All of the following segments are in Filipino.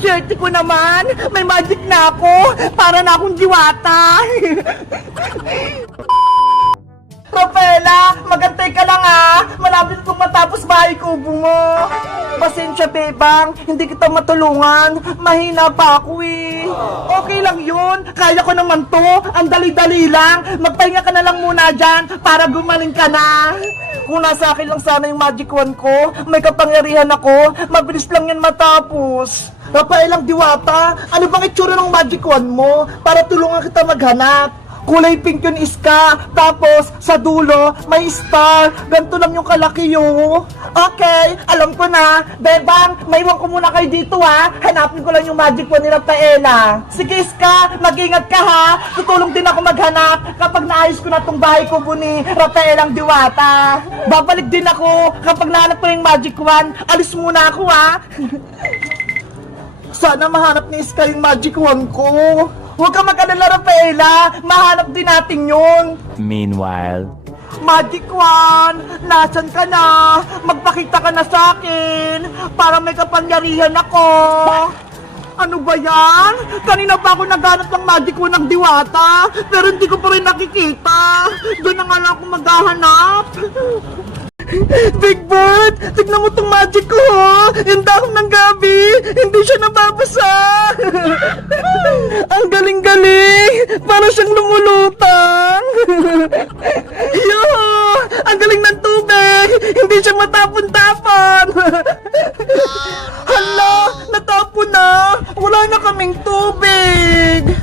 swerte ko naman. May magic na ako. Para na akong diwata. Rafaela, magantay ka lang malapit kong matapos bahay kubo mo. Pasensya, bebang, hindi kita matulungan. Mahina pa ako Okay lang yun, kaya ko naman to. Ang dali-dali lang. Magpahinga ka na lang muna dyan para gumaling ka na. Kung nasa akin lang sana yung magic wand ko, may kapangyarihan ako, mabilis lang yan matapos. Rafaelang diwata, ano bang itsura ng magic wand mo para tulungan kita maghanap? Kulay pink yun, Iska. Tapos, sa dulo, may star. Ganito lang yung kalaki yun. Okay, alam ko na. Bebang, maiwan ko muna kayo dito Hanapin ko lang yung magic wand ni Rafaela. Sige, Iska, mag-ingat ka Tutulong din ako maghanap kapag naayos ko na tong bahay kubo ni Rafaelang diwata. Babalik din ako kapag nahanap ko yung magic wand. Alis muna ako Sana mahanap ni Iska yung magic wand ko. Huwag ka mag-alala, Rafaela. Mahanap din natin yun. Meanwhile, Magic wand, nasan ka na? Magpakita ka na sa akin para may kapangyarihan ako. Ano ba yan? Kanina pa ako naghanap ng magic wand ng diwata, pero hindi ko pa rin nakikita. Doon na nga lang ako maghahanap. Big Bird, tignan mo tong magic ko Yung dahon ng gabi, hindi siya nababasa. Ang galing-galing, para siyang lumulutang. Yo, ang galing ng tubig, hindi siya matapon-tapon. Hala, natapon na, wala na kaming tubig.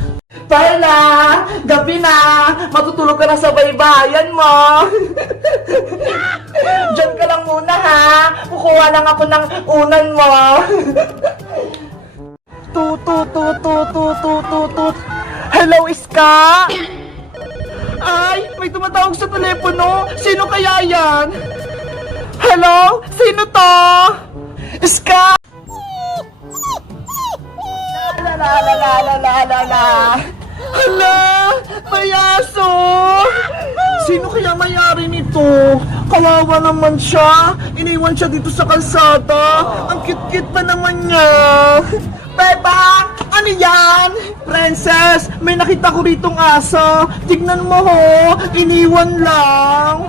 Paula, gabi na, matutulog ka na sa baybayan mo. Diyan ka lang muna kukuha lang ako ng unan mo. Tut. Hello, Iska? Ay, may tumatawag sa telepono. Sino kaya yan? Hello? Sino to? Iska? La. Hala, payaso! Sino kaya mayari nito? Kawawa naman siya. Iniwan siya dito sa kalsada. Ang cute-cute pa naman niya. Bebang, ano yan? Princess, may nakita ko ritong aso. Tignan mo iniwan lang.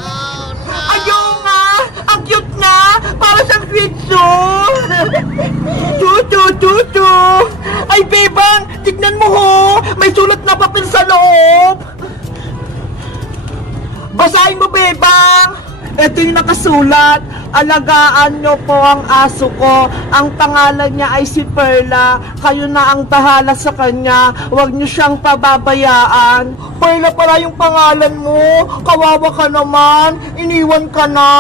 Ayaw nga, ang cute na. Para siyang picture. Chuchu. Ay, Bebang, tignan mo may sulat na papel sa loob. Basahin mo, Bebang. Ito yung nakasulat. Alagaan nyo po ang aso ko. Ang pangalan niya ay si Perla. Kayo na ang bahala sa kanya. Huwag nyo siyang pababayaan. Perla pala yung pangalan mo. Kawawa ka naman. Iniwan ka na.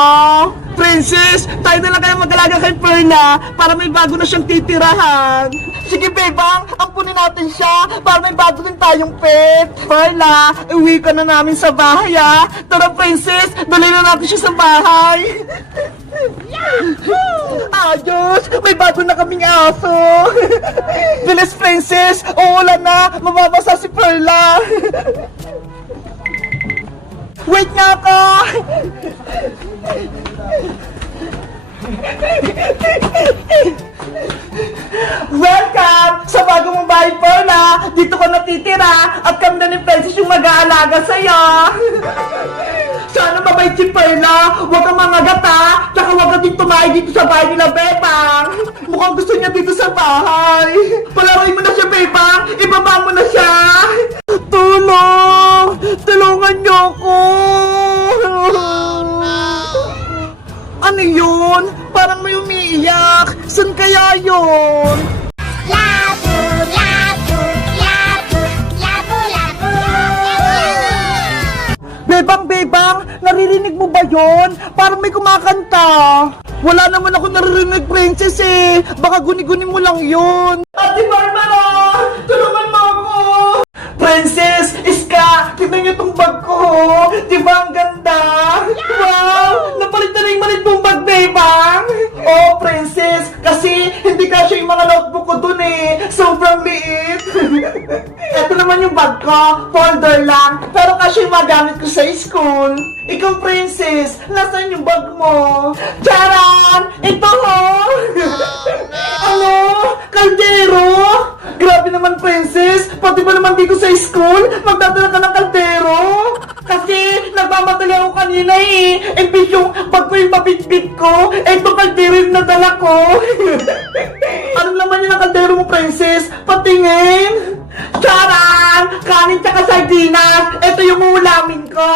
Princess, tayo na lang kaya mag-alaga kay Perla para may bago na siyang titirahan. Sige, Bebang, ampunin natin siya para may bago din tayong pet. Perla, uwi ka na namin sa bahay Tara, Princess, dali na natin siya sa bahay. Ayos, may bago na kaming aso. Bilis, Princess, uulan na, mababasa si Perla. Wait nga ka. Welcome sa bago mong bahay, Perla. Dito ka natitira at kami na ni Princess yung mag-aalaga sa'yo. Sana mabait si Perla. Huwag kang mangagat tsaka huwag ka din tumahay dito sa bahay nila, Bebang. Mukhang gusto niya dito sa bahay. Palaroin mo na siya, Bebang. Ibaba mo na siya. Tulong! Tulungan niyo ako! Ano yun? Parang may umiiyak. San kaya yun? Labu. Bebang, naririnig mo ba yun? Parang may kumakanta. Wala naman ako naririnig, Princess Baka guni-guni mo lang yun. Ate Barbara! Tulungan mo ako! Princess, Iska, tignan niyo tong bag ko. Diba ang ganda? Wow! Napalit na yung malit mong bag, Bebang! Oh, Princess, kasi hindi kasya yung mga notebook ko dun Sobrang liit. Eto naman naman yung bag ko, folder lang, pero kasi yung magamit ko sa school. Ikaw, Princess, nasaan yung bag mo? Charan! Ito ho! Ano? Kaldero? Grabe naman, Princess! Pati ba naman dito sa school, magdadala ka ng kaldero? Kasi nagmamadali ako kanina eh. Imbis yung bag ko yung mabitbit ko, eto kaldero yung nadala ko. Anong laman yun ang kaldero mo, Princess? Patingin! Charan! Kanin tsaka sardinas! Ito yung uulamin ko!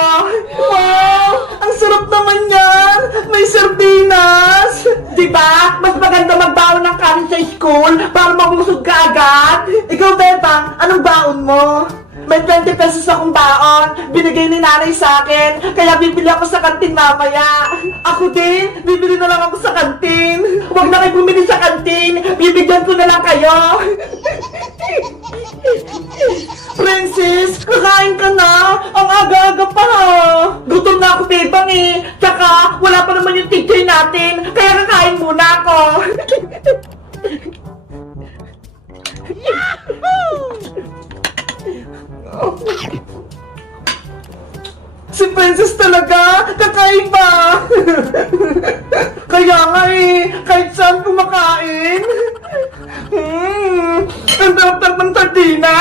Wow! Ang sarap naman yan! May sardinas! Diba? Mas maganda magbaon ng kanin sa school para mabusog ka agad! Ikaw, Bebang, anong baon mo? May 20 pesos akong baon. Binigay ni nanay sa akin. Kaya bibili ako sa kantin mamaya. Ako din, bibili na lang ako sa kantin. Huwag na kayo bumili sa kantin. Bibigyan ko na lang kayo. Princess, kakain ka na. Ang aga-aga pa ha. Gutom na ako, Bebang eh. Tsaka, wala pa naman yung teacher natin. Kaya kakain muna ako. Si Princess talaga, kakaiba. Kaya nga eh, kahit saan kumakain. Ang sarap ng sardina.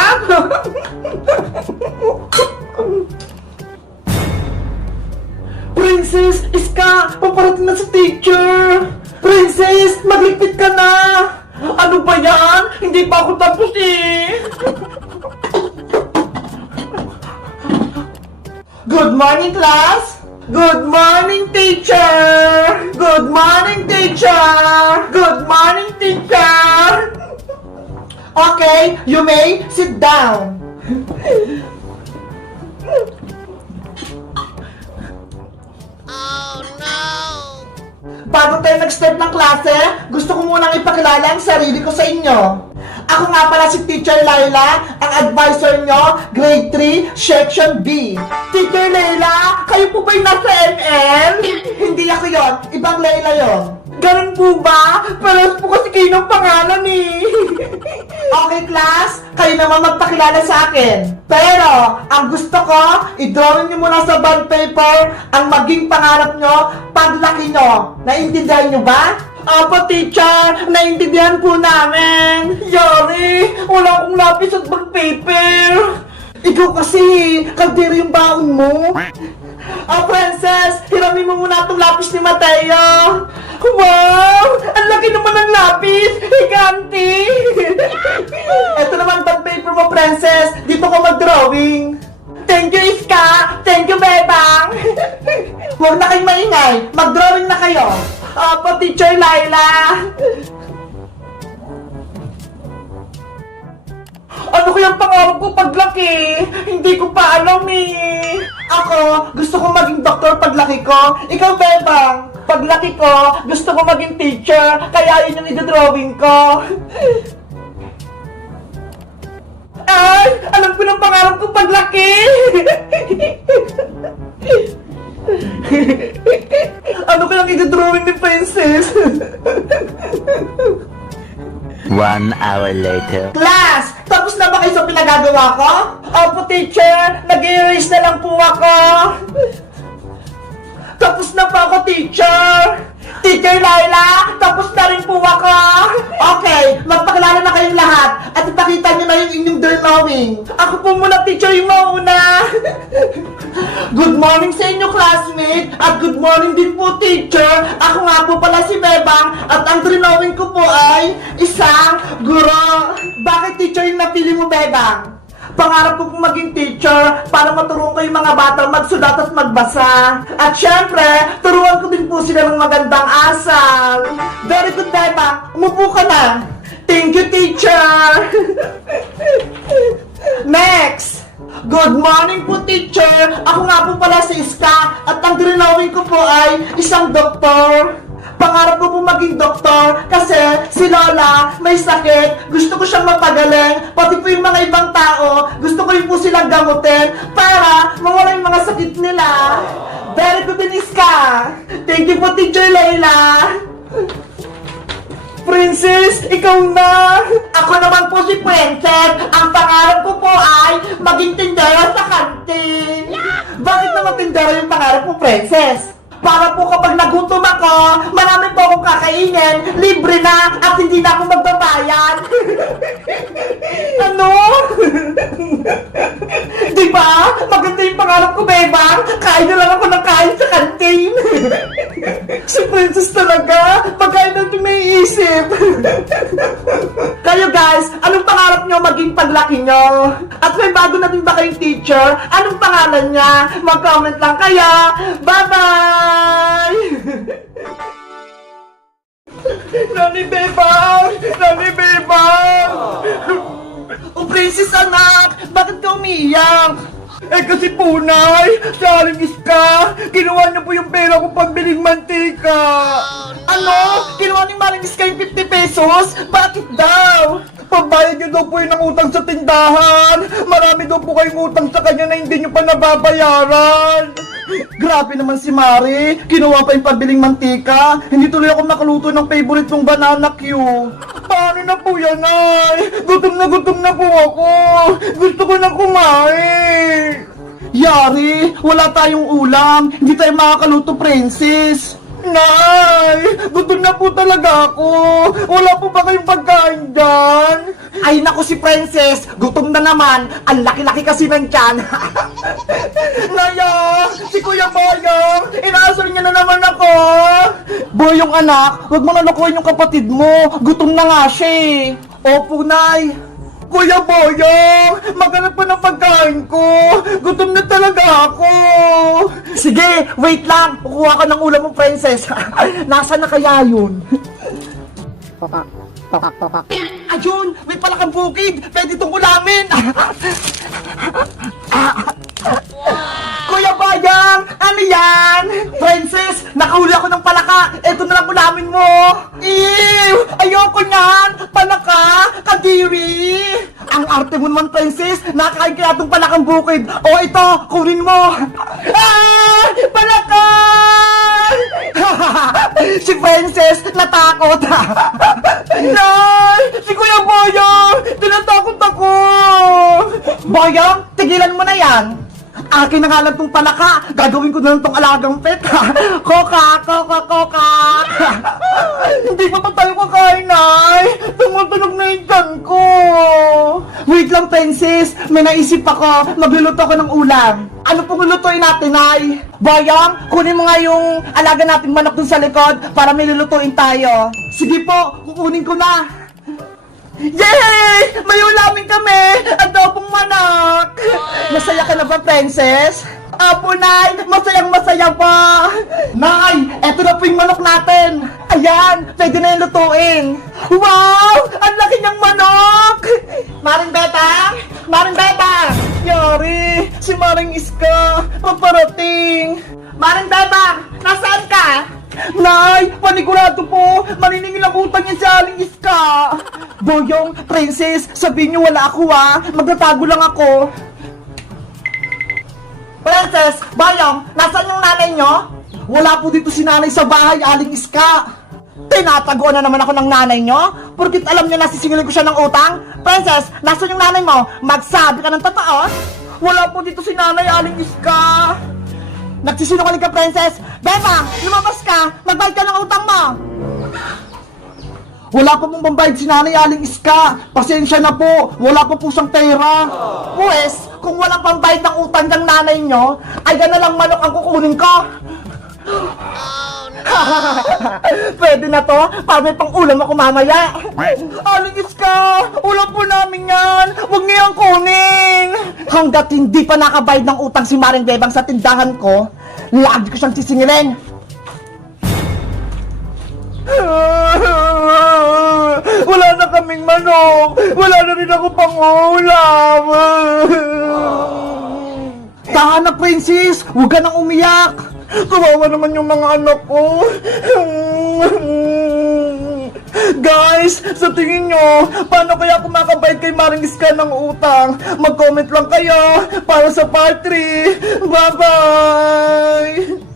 Princess, Iska, paparating na sa teacher. Princess, magligpit ka na. Ano ba yan? Hindi pa ako tapos eh. Good morning, class! Good morning, teacher! Good morning, teacher! Good morning, teacher! Okay, you may sit down. Bago tayo nag-start ng klase, gusto ko munang ipakilala ang sarili ko sa inyo. Ako nga pala si Teacher Laila, ang advisor nyo, Grade 3, Section B. Teacher Laila, kayo po ba'y nasa ML? Hindi ako yon, ibang Laila yon. Ganun po ba? Parehas po kasi kayo ng pangalan eh. Okay, class, kayo naman magpakilala sa akin. Pero, ang gusto ko, i-drawing nyo muna sa bond paper ang maging pangarap nyo paglaki nyo. Naintindihan nyo ba? Apo, teacher, naintindihan po namin. Yari, wala akong lapis at bond paper. Ikaw kasi, kaldero yung baon mo. Princess, hiramin mo muna itong lapis ni Mateo. Wow! Ang laki naman ng lapis! Higanti! Ito naman bond paper mo, Princess. Dito ko mag-drawing. Thank you, Iska! Thank you, Bebang! Huwag na kayong maingay. Mag-drawing na kayo. Apo, Teacher Laila. Ano kayang pangarap ko paglaki? Hindi ko pa alam eh. Ako, gusto ko maging doktor paglaki ko. Ikaw, Bebang, paglaki ko, gusto ko maging teacher. Kaya yun yung i-drawing ko. Ay, alam ko ng pangarap ko paglaki. Ano kayang i-drawing ni Princess? 1 hour later. Class! Tapos na ba kayo sa pinagagawa ko? Opo, teacher! Nag-erase na lang po ako! Tapos na po ako, teacher! Teacher Laila! Tapos na rin po ako! Okay, magpakilala na kayong lahat at ipakita nyo na yung inyong drawing. Ako po muna, teacher, yung mauna! Good morning sa inyo, classmate! At good morning din po, teacher! Ako nga po pala si Bebang at ang drawing ko po ay isang guro. Bakit teacher yung napili mo, Bebang? Pangarap ko pong maging teacher para maturuan ko yung mga bata magsulat at magbasa. At syempre, turuan ko din po sila ng magandang asal. Very good, Bebang. Umupo ka na. Thank you, teacher. Next. Good morning po, teacher. Ako nga po pala si Iska at ang drawing ko po ay isang doktor. Pangarap ko po maging doktor kasi si Lola may sakit, gusto ko siyang mapagaling, pati po yung mga ibang tao, gusto ko rin po silang gamutin para mawala yung mga sakit nila. Very good din, Iska. Thank you po, Teacher Laila. Princess, ikaw na! Ako naman po si Princess. Ang pangarap ko po ay maging tindera sa kantin. Bakit naman tindera yung pangarap mo, princess? Para po kapag nagutom ako, marami po akong kakainin, libre na, at hindi na ako magbabayad. Ano? Diba? Maganda yung pangarap ko, bebang. Kain na lang ako ng kain sa kantin. Si princess talaga. Pagkain natin may isip. Kayo guys, anong pangarap nyo maging paglaki nyo? At may bago na din ba kayong teacher? Anong pangalan niya? Mag-comment lang kayo. Bye-bye! Nani Bebang! Nani Bebang! Oh, princess anak! Bakit ka umiiyak? Eh kasi po, Nay, sa Aling Iska, kinuha niya po yung pera ko pagbiling mantika. Ano? Kinuha ni Maring Iska yung 50 pesos? Bakit daw? Pagbayad niyo daw po yun ng utang sa tindahan. Marami daw po kayong utang sa kanya na hindi niyo pa nababayaran. Grabe naman si Mari. Kinuha pa yung pabiling mantika. Hindi tuloy ako makaluto ng favorite kong banana Q. Paano na po yan, Nay? Gutom na po ako. Gusto ko na kumain. Yari, wala tayong ulam. Hindi tayo makakaluto, princess. Nay, gutom na po talaga ako. Wala po ba kayong pagkain dyan? Ay naku si princess, gutom na naman. Ang laki-laki kasi ng tiyan. Naya, si Kuya Boyong, inaasar niya na naman ako. Boyong anak, huwag mo nalukuhin yung kapatid mo. Gutom na nga siya eh. Opo, Nay. Kuya Boyong, maghanap pa ng pagkain ko. Gutom na talaga ako. Sige, wait lang. Kukuha ko ng ulam mo, princess. Nasaan na kaya yun? Pokok, pokok, pokok. Ayun, may palakang bukid. Pwede itong ulamin. Kuya Boyong, ano yan? Princess, nakahuli ako ng palaka. Ito na lang ulamin mo. Ew! Ayoko niyan! Palaka! Kadiri! Ang arte mo naman, princess. Nakakain kaya itong palakang bukid. O ito, kunin mo. Ah! Palaka! Si princess, natakot. Nay! Si Kuya Boyong! Tinatakot ako! Boyong, tigilan mo na yan. Akin na nga lang tong palaka. Gagawin ko na lang tong alagang pet. Koka, koka, koka. Hindi pa pa tayo kakain, Nay. Tumutunog na yung tiyan ko. Wait lang, princess. May naisip ako. Magluluto ako ng ulam. Ano pong lulutuin natin, Nay? Boyong, kunin mo nga yung alaga nating manok dun sa likod para may lulutuin tayo. Sige po, kukunin ko na. Yay! May ulamin kami! Adobong manok! Masaya ka na ba, princess? Apo, Nay! Masayang-masaya pa! Nay! Eto na po yung manok natin! Ayan! Pwede na yung lutuin! Wow! Ang laki niyang manok! Maring Betang! Maring Betang! Yari! Si Maring Iska! Paparating! Maring Betang! Nasaan ka? Nay! Panigurado po! Maniningil ang utang niya si Aling Iska! Boyong, princess, sabihin niyo wala ako ha! Magtatago lang ako! Princess! Boyong, nasaan yung nanay niyo? Wala po dito si nanay sa bahay, Aling Iska! Tinataguan na naman ako ng nanay niyo? Porkit alam niyo nasisingilin ko siya ng utang? Princess, nasaan yung nanay mo? Magsabi ka ng totoo? Wala po dito si nanay, Aling Iska! Nagsisinungaling ka, princess! Beba, lumabas ka! Magbayad ka ng utang mo! Wala pa pong pambayad si Nanay Aling Iska! Pasensya na po! Wala pa po siyang pera! Pues, kung walang pambayad ng utang ng nanay nyo, ay gana lang manok ang kukunin ko! Pwede na to? Para may pang ulam ako mamaya! Aling Iska! Ulam po namin yan! Huwag niyo yung kunin! Hanggat hindi pa nakabayad ng utang si Maring Bebang sa tindahan ko, lagi ko siyang sisingilin! Wala na kaming manok! Wala na rin ako pang ulam! Tahan na, princess! Huwag ka nang umiyak! Kawawa naman yung mga anak ko! Guys, sa tingin nyo, paano kaya ako makabayad kay Maring Iska ng utang? Mag-comment lang kayo para sa part 3! Bye-bye!